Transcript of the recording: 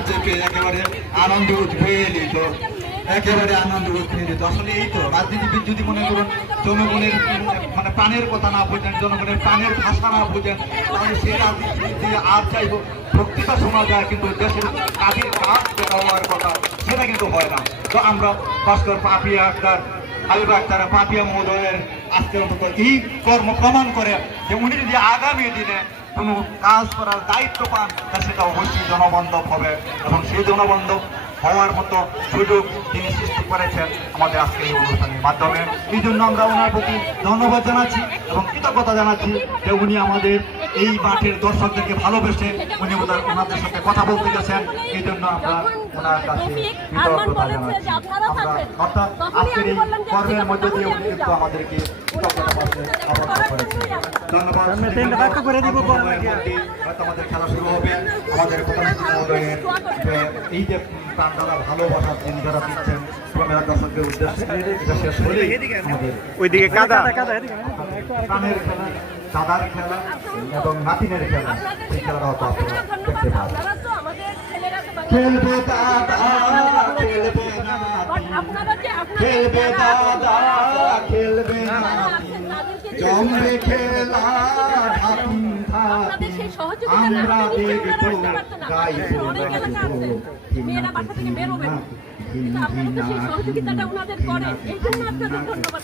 সাহায্য পেয়ে একেবারে আনন্দ নিত একেবারে আনন্দ নিত আসলে এই তো, রাজনীতিবিদ যদি মনে করুন, জনগণের মানে প্রাণের কথা না বোঝেন, জনগণের প্রাণের ভাষা না বোঝেন, তাহলে সেই রাজনীতি দিয়ে আর চাই হোক বক্তৃতা শোনা যায় কিন্তু দেশের কাজের কাজ যেটা হওয়ার কথা, সেটা কিন্তু হয় না। তো আমরা ভাস্কর পাপিয়া আক্তার, হাবিব আক্তার, পাপিয়া মহোদয়ের আজকে অন্তত এই কর্ম প্রমাণ করে যে উনি যদি আগামী দিনে কোনো কাজ করার দায়িত্ব পান, তা সেটা অবশ্যই জনবান্ধব হবে। এবং সেই জনবান্ধব হওয়ার মতো সুযোগ তিনি সৃষ্টি করেছেন আমাদের আজকে এই অনুষ্ঠানের মাধ্যমে। এই জন্য আমরা ওনার প্রতি ধন্যবাদ জানাচ্ছি এবং কৃতজ্ঞতা জানাচ্ছি যে উনি আমাদের এই মাঠের দর্শকদেরকে ভালোবেসে উনি ওনার ওনাদের সাথে কথা বলতে গেছেন। এই জন্য আমরা ওনার কাছে কৃতজ্ঞতা জানাচ্ছি। আমরা অর্থাৎ আজকের এই কর্মের মধ্যে দিয়ে উনি কিন্তু আমাদেরকে কৃতজ্ঞতা ধন্যবাদ। হয়তো আমাদের খেলা শুরু হবে। আমাদের প্রধানমন্ত্রী মহোদয়ের যে এই যে প্রাণ দ্বারা ভালোবাসা তিনি দিচ্ছেন শ্রমেরা দর্শকদের উদ্দেশ্যে এটা শেষ হলেই ওইদিকে কাদা। খেলা দাদার খেলা এবং নাতিনের খেলা এই খেলাটা হয়তো আপনারা দেখতে পাবেন। খেলবে দাদা খেলবে নাতি খেলবে দাদা খেলবে নাতি জমবে খেলা আমরা দেখব গাইবো গাইবো মেয়েরা বাসা থেকে বেরোবে কিন্তু আপনারা তো সেই সহযোগিতাটা ওনাদের করে। এই জন্য আপনাদের ধন্যবাদ।